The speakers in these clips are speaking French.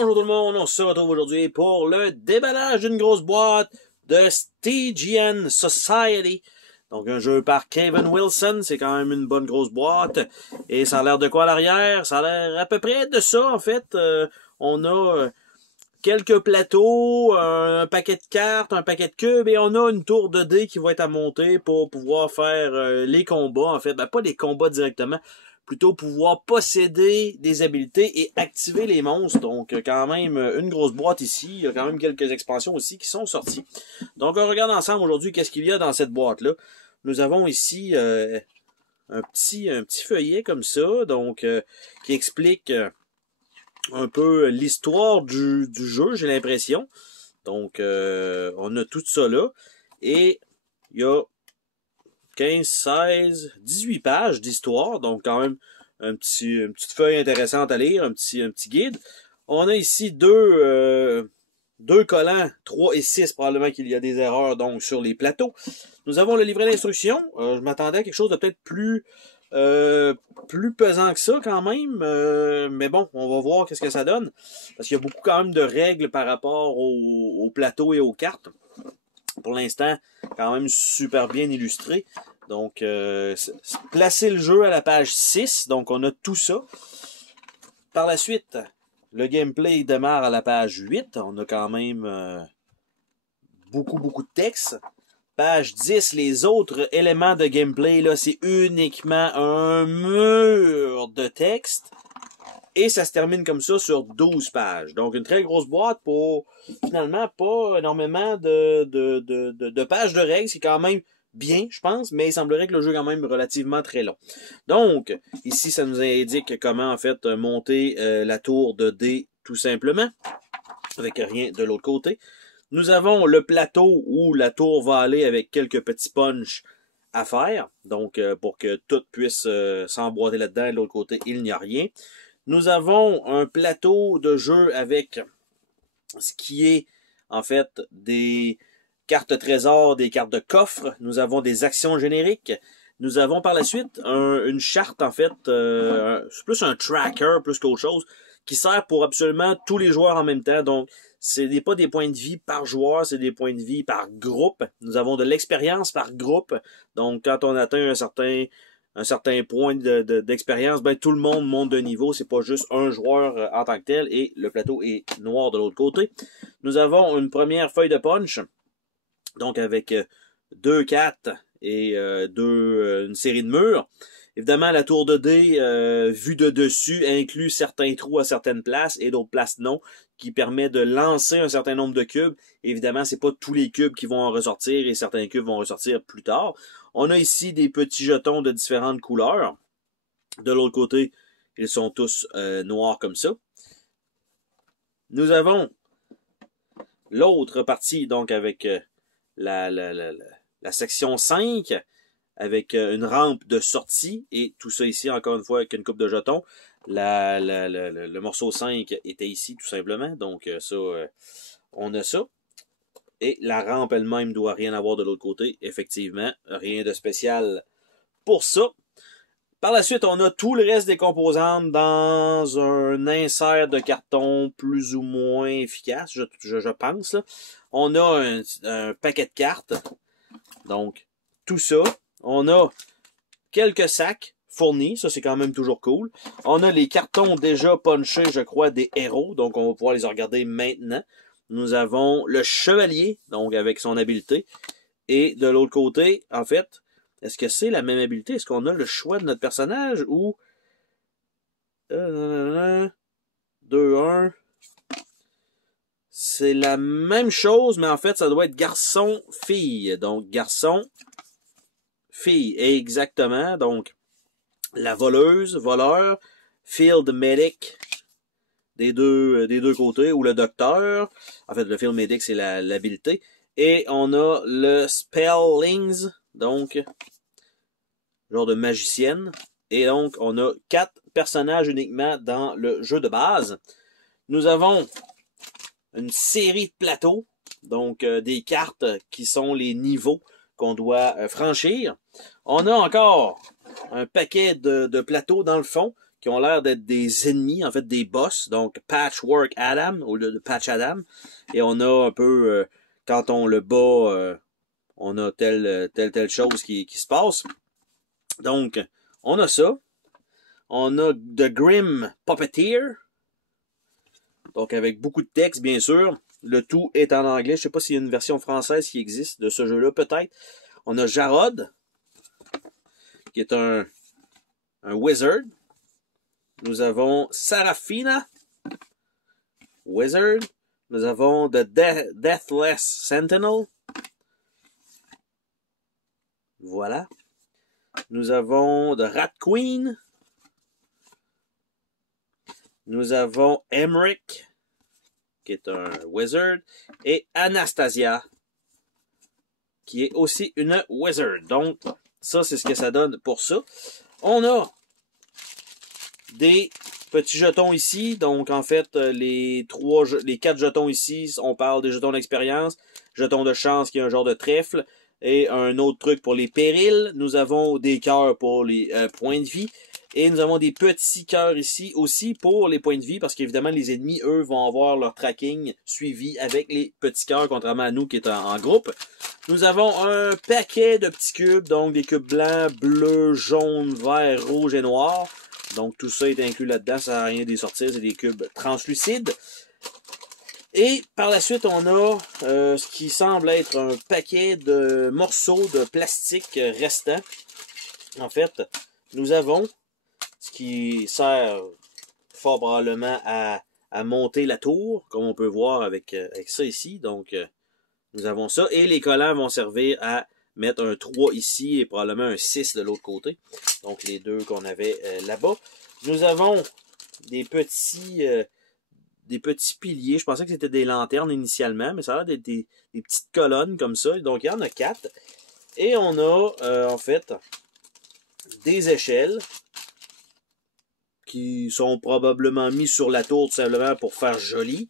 Bonjour tout le monde, on se retrouve aujourd'hui pour le déballage d'une grosse boîte de Stygian Society. Donc un jeu par Kevin Wilson, c'est quand même une bonne grosse boîte. Et ça a l'air de quoi à l'arrière? Ça a l'air à peu près de ça en fait. On a quelques plateaux, un paquet de cartes, un paquet de cubes et on a une tour de dés qui va être à monter pour pouvoir faire les combats en fait. Ben pas les combats directement, plutôt pouvoir posséder des habiletés et activer les monstres. Donc quand même une grosse boîte ici, il y a quand même quelques expansions aussi qui sont sorties. Donc on regarde ensemble aujourd'hui qu'est-ce qu'il y a dans cette boîte-là. Nous avons ici un petit feuillet comme ça, donc qui explique un peu l'histoire du jeu, j'ai l'impression. Donc, on a tout ça là. Et il y a 15, 16, 18 pages d'histoire. Donc, quand même, une petite feuille intéressante à lire, un petit guide. On a ici deux collants, 3 et 6, probablement qu'il y a des erreurs donc sur les plateaux. Nous avons le livret d'instructions. Je m'attendais à quelque chose de peut-être plus pesant que ça quand même, mais bon, on va voir qu'est-ce que ça donne, parce qu'il y a beaucoup quand même de règles par rapport au plateau et aux cartes. Pour l'instant, quand même super bien illustré. Donc, placer le jeu à la page 6, donc on a tout ça. Par la suite, le gameplay démarre à la page 8, on a quand même beaucoup de texte. Page 10, les autres éléments de gameplay, là, c'est uniquement un mur de texte. Et ça se termine comme ça sur 12 pages. Donc, une très grosse boîte pour, finalement, pas énormément de pages de règles. C'est quand même bien, je pense, mais il semblerait que le jeu est quand même relativement très long. Donc, ici, ça nous indique comment, en fait, monter la tour de dés, tout simplement, avec rien de l'autre côté. Nous avons le plateau où la tour va aller avec quelques petits punchs à faire. Donc, pour que tout puisse s'emboîter là-dedans. De l'autre côté, il n'y a rien. Nous avons un plateau de jeu avec ce qui est, en fait, des cartes trésors, des cartes de coffre. Nous avons des actions génériques. Nous avons par la suite une charte, en fait, c'est plus un tracker, plus qu'autre chose, qui sert pour absolument tous les joueurs en même temps. Donc, c'est pas des points de vie par joueur, c'est des points de vie par groupe. Nous avons de l'expérience par groupe. Donc, quand on atteint un certain point d'expérience, ben tout le monde monte de niveau. C'est pas juste un joueur en tant que tel. Et le plateau est noir de l'autre côté. Nous avons une première feuille de punch. Donc, avec 2 4 et une série de murs. Évidemment, la tour de dés, vue de dessus, inclut certains trous à certaines places et d'autres places non, qui permet de lancer un certain nombre de cubes. Évidemment, c'est pas tous les cubes qui vont en ressortir et certains cubes vont ressortir plus tard. On a ici des petits jetons de différentes couleurs. De l'autre côté, ils sont tous noirs comme ça. Nous avons l'autre partie, donc avec la section 5, avec une rampe de sortie, et tout ça ici, encore une fois, avec une coupe de jetons. Le morceau 5 était ici, tout simplement. Donc, ça, on a ça. Et la rampe elle-même doit rien avoir de l'autre côté. Effectivement, rien de spécial pour ça. Par la suite, on a tout le reste des composantes dans un insert de carton plus ou moins efficace, je pense. Là. On a un paquet de cartes. Donc, tout ça. On a quelques sacs fournis. Ça, c'est quand même toujours cool. On a les cartons déjà punchés, je crois, des héros. Donc, on va pouvoir les regarder maintenant. Nous avons le chevalier, donc avec son habileté. Et de l'autre côté, en fait, est-ce que c'est la même habileté? Est-ce qu'on a le choix de notre personnage ou 2-1? C'est la même chose, mais en fait, ça doit être garçon-fille. Donc, garçon-fille. Exactement. Donc, la voleuse, voleur, field medic des deux côtés, ou le docteur. En fait, le field medic, c'est l'habileté. Et on a le spellings, donc, genre de magicienne. Et donc, on a 4 personnages uniquement dans le jeu de base. Nous avons une série de plateaux, donc des cartes qui sont les niveaux qu'on doit franchir. On a encore un paquet de plateaux dans le fond qui ont l'air d'être des ennemis, en fait des boss, donc Patchwork Adam au lieu de Patch Adam. Et on a un peu, quand on le bat, on a telle chose qui se passe. Donc, on a ça. On a The Grim Puppeteer. Donc, avec beaucoup de texte, bien sûr. Le tout est en anglais. Je ne sais pas s'il y a une version française qui existe de ce jeu-là, peut-être. On a Jarod, qui est un wizard. Nous avons Sarafina, wizard. Nous avons The Deathless Sentinel. Voilà. Nous avons The Rat Queen. Nous avons Emmerich, qui est un wizard. Et Anastasia, qui est aussi une wizard. Donc, ça, c'est ce que ça donne pour ça. On a des petits jetons ici. Donc, en fait, les 4 jetons ici, on parle des jetons d'expérience. Jetons de chance, qui est un genre de trèfle. Et un autre truc pour les périls. Nous avons des cœurs pour les points de vie. Et nous avons des petits cœurs ici aussi pour les points de vie, parce qu'évidemment, les ennemis, eux, vont avoir leur tracking suivi avec les petits cœurs, contrairement à nous qui est en groupe. Nous avons un paquet de petits cubes, donc des cubes blancs, bleus, jaunes, verts, rouges et noirs. Donc tout ça est inclus là-dedans, ça n'a rien de sortir, c'est des cubes translucides. Et par la suite, on a ce qui semble être un paquet de morceaux de plastique restants. En fait, nous avons ce qui sert fort probablement à monter la tour, comme on peut voir avec ça ici. Donc, nous avons ça. Et les collants vont servir à mettre un 3 ici et probablement un 6 de l'autre côté. Donc, les deux qu'on avait là-bas. Nous avons des petits piliers. Je pensais que c'était des lanternes initialement, mais ça a l'air d'être des petites colonnes comme ça. Donc, il y en a 4. Et on a, en fait, des échelles qui sont probablement mis sur la tour tout simplement pour faire joli.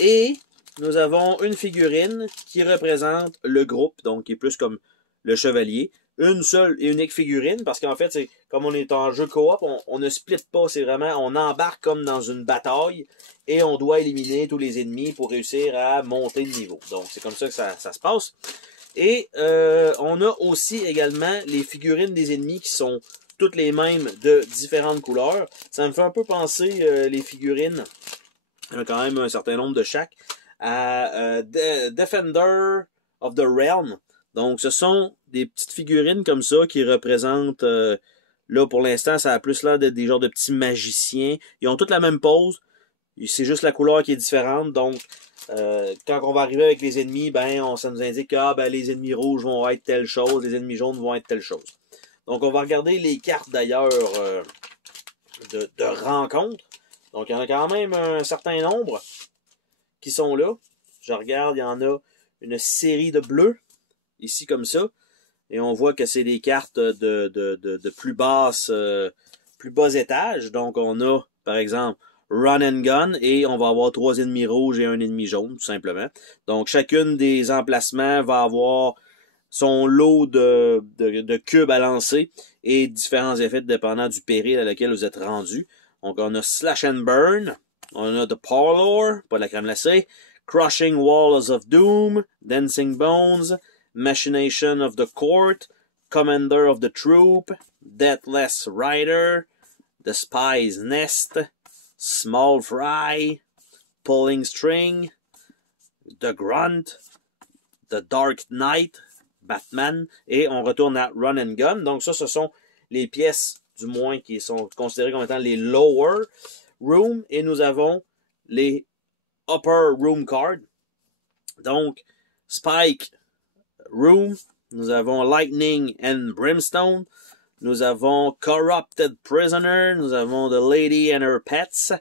Et nous avons une figurine qui représente le groupe, donc qui est plus comme le chevalier. Une seule et unique figurine, parce qu'en fait, c'est comme on est en jeu coop, on ne split pas, c'est vraiment, on embarque comme dans une bataille et on doit éliminer tous les ennemis pour réussir à monter de niveau. Donc, c'est comme ça que ça se passe. Et on a aussi également les figurines des ennemis qui sont toutes les mêmes de différentes couleurs. Ça me fait un peu penser les figurines, il y en a quand même un certain nombre de chaque, à Defender of the Realm. Donc ce sont des petites figurines comme ça qui représentent, là pour l'instant ça a plus l'air d'être des genres de petits magiciens. Ils ont toutes la même pose, c'est juste la couleur qui est différente. Donc quand on va arriver avec les ennemis, ben ça nous indique que ben, les ennemis rouges vont être telle chose, les ennemis jaunes vont être telle chose. Donc, on va regarder les cartes, d'ailleurs, de rencontres. Donc, il y en a quand même un certain nombre qui sont là. Je regarde, il y en a une série de bleus, ici comme ça. Et on voit que c'est des cartes de plus bas étages. Donc, on a, par exemple, Run and Gun, et on va avoir 3 ennemis rouges et un ennemi jaune, tout simplement. Donc, chacune des emplacements va avoir son lot de cubes à lancer et différents effets dépendant du péril à lequel vous êtes rendu. Donc, on a Slash and Burn, on a The Parlor, pas de la crème glacée, Crushing Walls of Doom, Dancing Bones, Machination of the Court, Commander of the Troop, Deathless Rider, The Spy's Nest, Small Fry, Pulling String, The Grunt, The Dark Knight, Batman, et on retourne à Run and Gun. Donc ça, ce sont les pièces, du moins, qui sont considérées comme étant les lower room, et nous avons les upper room cards. Donc, Spike Room, nous avons Lightning and Brimstone, nous avons Corrupted Prisoner, nous avons The Lady and Her Pets,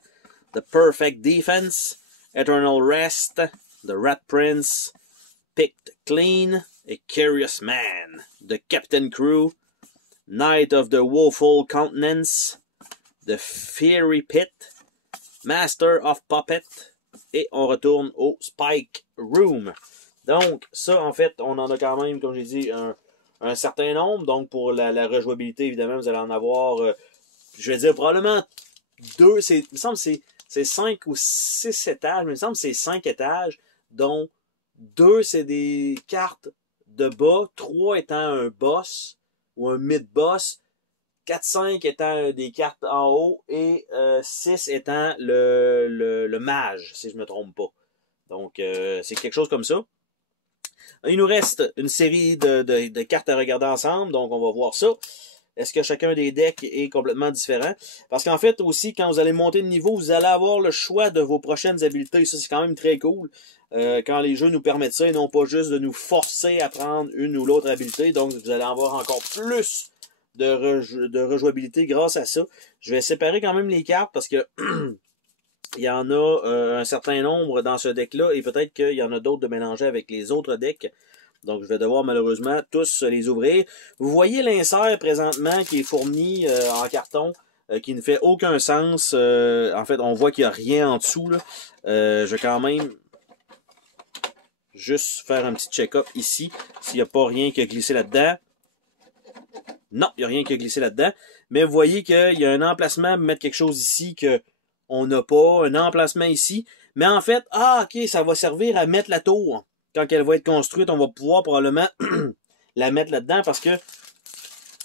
The Perfect Defense, Eternal Rest, The Rat Prince, Picked Clean, A Curious Man, The Captain Crew, Knight of the Woeful Countenance, The Fiery Pit, Master of Puppet, et on retourne au Spike Room. Donc, ça, en fait, on en a quand même, comme j'ai dit, un certain nombre. Donc, pour la rejouabilité, évidemment, vous allez en avoir je vais dire probablement 2, il me semble que c'est 5 ou 6 étages, mais il me semble que c'est 5 étages, dont 2 c'est des cartes de bas, 3 étant un boss ou un mid-boss, 4-5 étant des cartes en haut et 6 étant le mage, si je me trompe pas. Donc, c'est quelque chose comme ça. Il nous reste une série de cartes à regarder ensemble, donc on va voir ça. Est-ce que chacun des decks est complètement différent? Parce qu'en fait, aussi, quand vous allez monter de niveau, vous allez avoir le choix de vos prochaines habiletés. Ça, c'est quand même très cool. Quand les jeux nous permettent ça et non pas juste de nous forcer à prendre une ou l'autre habileté. Donc, vous allez avoir encore plus de rejouabilité grâce à ça. Je vais séparer quand même les cartes parce que il y en a un certain nombre dans ce deck-là et peut-être qu'il y en a d'autres de mélanger avec les autres decks. Donc, je vais devoir malheureusement tous les ouvrir. Vous voyez l'insert présentement qui est fourni en carton, qui ne fait aucun sens. En fait, on voit qu'il n'y a rien en dessous. Là. Je vais quand même juste faire un petit check-up ici, s'il n'y a pas rien qui a glissé là-dedans. Non, il n'y a rien qui a glissé là-dedans. Mais vous voyez qu'il y a un emplacement pour mettre quelque chose ici que on n'a pas, un emplacement ici. Mais en fait, ok, ça va servir à mettre la tour. Quand elle va être construite, on va pouvoir probablement la mettre là-dedans parce que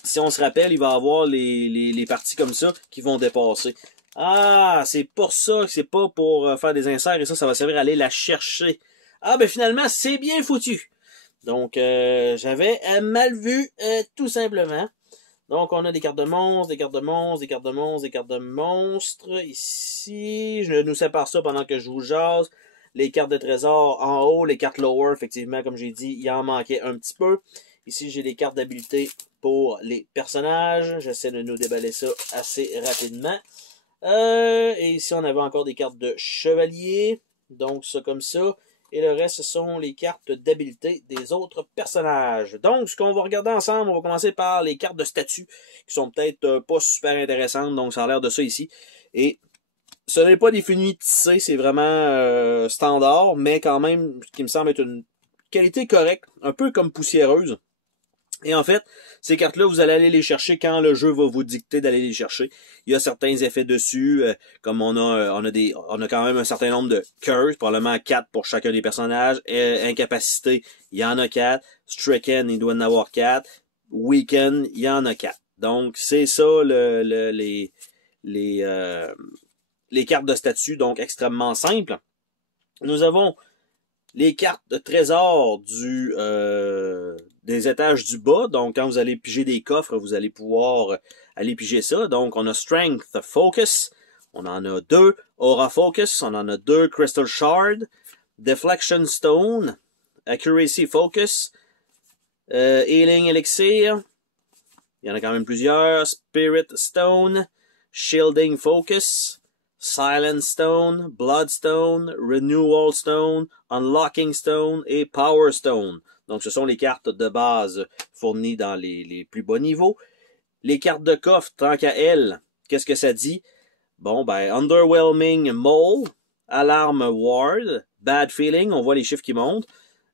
si on se rappelle, il va y avoir les parties comme ça qui vont dépasser. Ah, c'est pour ça que c'est pas pour faire des inserts et ça va servir à aller la chercher. Ah, ben finalement, c'est bien foutu. Donc, j'avais mal vu, tout simplement. Donc, on a des cartes de monstres, des cartes de monstres, des cartes de monstres, des cartes de monstres. Ici, je nous sépare ça pendant que je vous jase. Les cartes de trésor en haut, les cartes lower, effectivement, comme j'ai dit, il en manquait un petit peu. Ici, j'ai les cartes d'habileté pour les personnages. J'essaie de nous déballer ça assez rapidement. Et ici, on avait encore des cartes de chevalier. Donc, ça comme ça. Et le reste, ce sont les cartes d'habileté des autres personnages. Donc, ce qu'on va regarder ensemble, on va commencer par les cartes de statut, qui sont peut-être pas super intéressantes. Donc, ça a l'air de ça ici. Et ce n'est pas des feuilles tissées, c'est vraiment standard, mais quand même, ce qui me semble être une qualité correcte, un peu comme poussiéreuse. Et en fait, ces cartes-là, vous allez aller les chercher quand le jeu va vous dicter d'aller les chercher. Il y a certains effets dessus, comme on a quand même un certain nombre de curses, probablement 4 pour chacun des personnages. Incapacité, il y en a 4. Stricken, il doit en avoir 4. Weaken, il y en a 4. Donc, c'est ça les cartes de statut, donc extrêmement simples. Nous avons les cartes de trésor des étages du bas. Donc, quand vous allez piger des coffres, vous allez pouvoir aller piger ça. Donc, on a Strength Focus. On en a 2. Aura Focus. On en a 2. Crystal Shard. Deflection Stone. Accuracy Focus. Healing Elixir. Il y en a quand même plusieurs. Spirit Stone. Shielding Focus. Silent Stone, Bloodstone, Renewal Stone, Unlocking Stone et Power Stone. Donc, ce sont les cartes de base fournies dans les plus bas niveaux. Les cartes de coffre, tant qu'à elles, qu'est-ce que ça dit? Bon, ben, Underwhelming Mole, Alarm Ward, Bad Feeling, on voit les chiffres qui montent.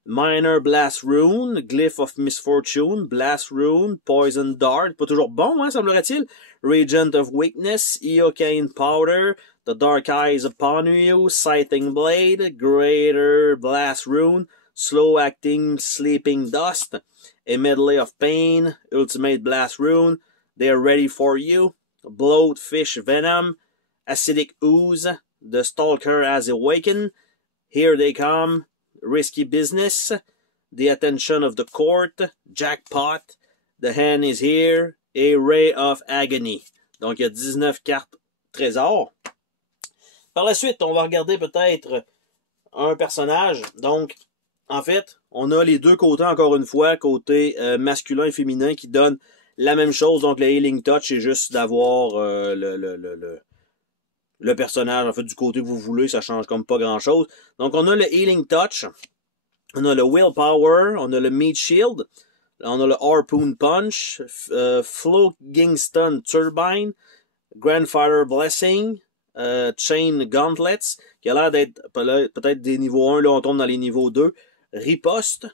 Minor Blast Rune, Glyph of Misfortune, Blast Rune, Poison Dart, pas toujours bon, hein, semblerait-il. Regent of Weakness, Eocaine Powder, The Dark Eyes Upon You, Scything Blade, Greater Blast Rune, Slow Acting Sleeping Dust, A Medley of Pain, Ultimate Blast Rune, They Are Ready For You, Bloatfish Venom, Acidic Ooze, The Stalker Has Awakened, Here They Come, Risky Business, The Attention of the Court, Jackpot, The Hand is Here, et Ray of Agony. Donc, il y a 19 cartes trésors. Par la suite, on va regarder peut-être un personnage. Donc, en fait, on a les deux côtés, encore une fois, côté masculin et féminin, qui donnent la même chose. Donc, le Healing Touch, c'est juste d'avoir le personnage, en fait, du côté que vous voulez. Ça change comme pas grand-chose. Donc, on a le Healing Touch. On a le Willpower. On a le Meat Shield. On a le Harpoon Punch. Flogging Stun Turbine. Grandfather Blessing. Chain Gauntlets, qui a l'air d'être peut-être des niveaux 1, là on tombe dans les niveaux 2. Riposte,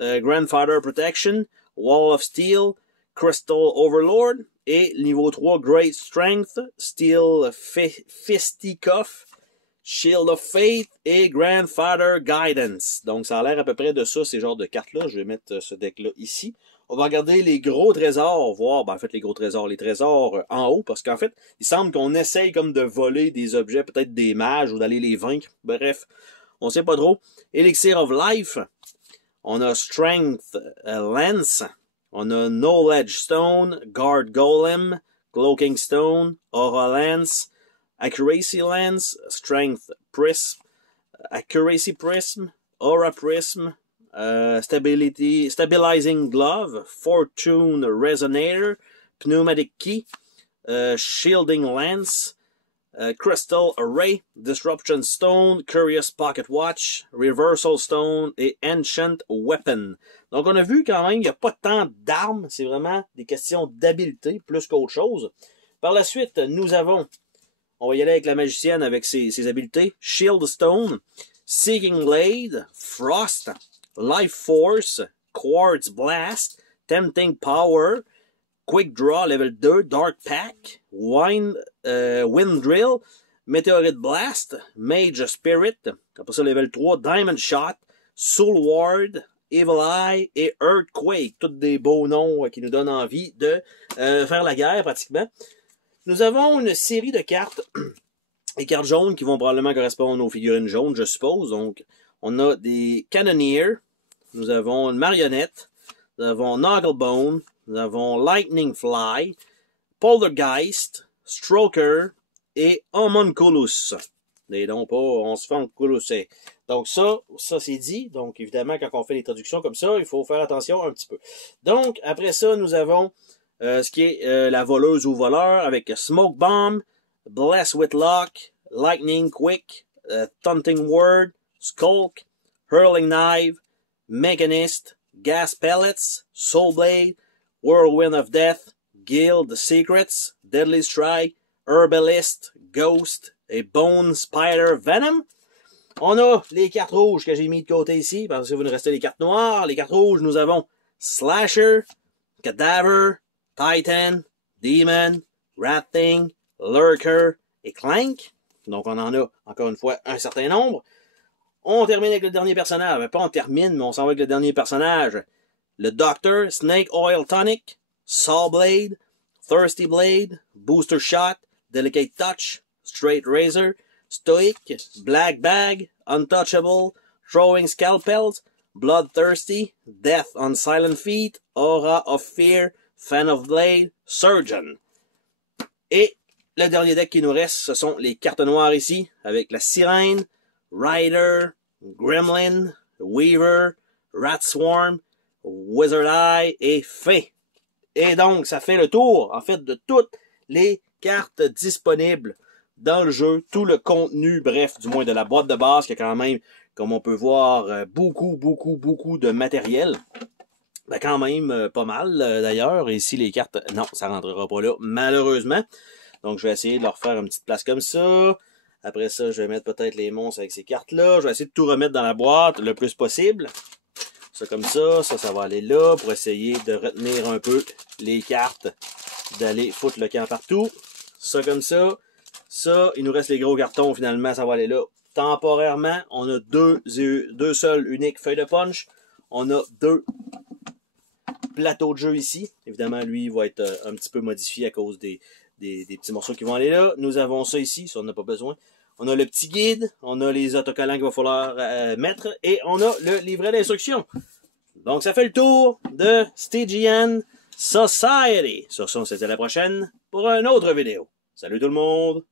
Grandfather Protection, Wall of Steel, Crystal Overlord, Et niveau 3, Great Strength, Steel Fisticuff, Shield of Faith et Grandfather Guidance. Donc ça a l'air à peu près de ça, ces genres de cartes-là. Je vais mettre ce deck-là ici. On va regarder les gros trésors, voir, ben en fait les gros trésors, les trésors en haut, parce qu'en fait, il semble qu'on essaye comme de voler des objets, peut-être des mages, ou d'aller les vaincre. Bref, on sait pas trop. Elixir of Life, on a Strength Lance, on a Knowledge Stone, Guard Golem, Cloaking Stone, Aura Lance, Accuracy Lance, Strength Prism, Accuracy Prism, Aura Prism, Stabilizing Glove, Fortune Resonator, Pneumatic Key, Shielding Lance, Crystal Array, Disruption Stone, Curious Pocket Watch, Reversal Stone et Ancient Weapon. Donc on a vu quand même, il n'y a pas tant d'armes, c'est vraiment des questions d'habileté plus qu'autre chose. Par la suite, nous avons, on va y aller avec la magicienne avec ses habiletés, Shield Stone, Seeking Blade, Frost, Life Force, Quartz Blast, Tempting Power, Quick Draw level 2, Dark Pack, Wind Drill, Meteorite Blast, Mage Spirit, après ça level 3, Diamond Shot, Soul Ward, Evil Eye et Earthquake. Tous des beaux noms qui nous donnent envie de faire la guerre pratiquement. Nous avons une série de cartes, les cartes jaunes qui vont probablement correspondre aux figurines jaunes, je suppose. Donc, on a des Cannoneers, nous avons une marionnette, nous avons Nogglebone, nous avons Lightning Fly, Poltergeist, Stroker et Homunculus. Les noms pas, on se fait Homunculus. Donc ça c'est dit. Donc évidemment, quand on fait les traductions comme ça, il faut faire attention un petit peu. Donc, après ça, nous avons ce qui est la voleuse ou voleur avec Smoke Bomb, Bless Whitlock, Lightning Quick, Taunting Word, Skulk, Hurling Knife, Mechanist, Gas Pellets, Soul Blade, Whirlwind of Death, Guild Secrets, Deadly Strike, Herbalist, Ghost et Bone Spider Venom. On a les cartes rouges que j'ai mis de côté ici, parce que vous nous restez les cartes noires. Les cartes rouges, nous avons Slasher, Cadaver, Titan, Demon, Rat Thing, Lurker et Clank. Donc on en a, encore une fois, un certain nombre. On termine avec le dernier personnage. Pas on termine, mais on s'en va avec le dernier personnage. Le Doctor, Snake Oil Tonic, Saw Blade, Thirsty Blade, Booster Shot, Delicate Touch, Straight Razor, Stoic, Black Bag, Untouchable, Throwing Scalpels, Bloodthirsty, Death on Silent Feet, Aura of Fear, Fan of Blade, Surgeon. Et le dernier deck qui nous reste, ce sont les cartes noires ici, avec la Sirène, Rider, Gremlin, Weaver, Rat Swarm, Wizard Eye et Fée. Et donc, ça fait le tour, en fait, de toutes les cartes disponibles dans le jeu, tout le contenu, bref, du moins de la boîte de base, qui a quand même, comme on peut voir, beaucoup de matériel. Ben quand même, pas mal, d'ailleurs. Et ici, les cartes, non, ça rentrera pas là, malheureusement. Donc, je vais essayer de leur faire une petite place comme ça. Après ça, je vais mettre peut-être les monstres avec ces cartes-là. Je vais essayer de tout remettre dans la boîte le plus possible. Ça comme ça va aller là pour essayer de retenir un peu les cartes, d'aller foutre le camp partout. Ça comme ça, il nous reste les gros cartons finalement, ça va aller là. Temporairement, on a deux seules uniques feuilles de punch. On a 2 plateaux de jeu ici. Évidemment, lui, il va être un petit peu modifié à cause des petits morceaux qui vont aller là. Nous avons ça ici, ça on n'a pas besoin. On a le petit guide, on a les autocollants qu'il va falloir mettre, et on a le livret d'instructions. Donc, ça fait le tour de Stygian Society. Sur ce, on se dit à la prochaine pour une autre vidéo. Salut tout le monde!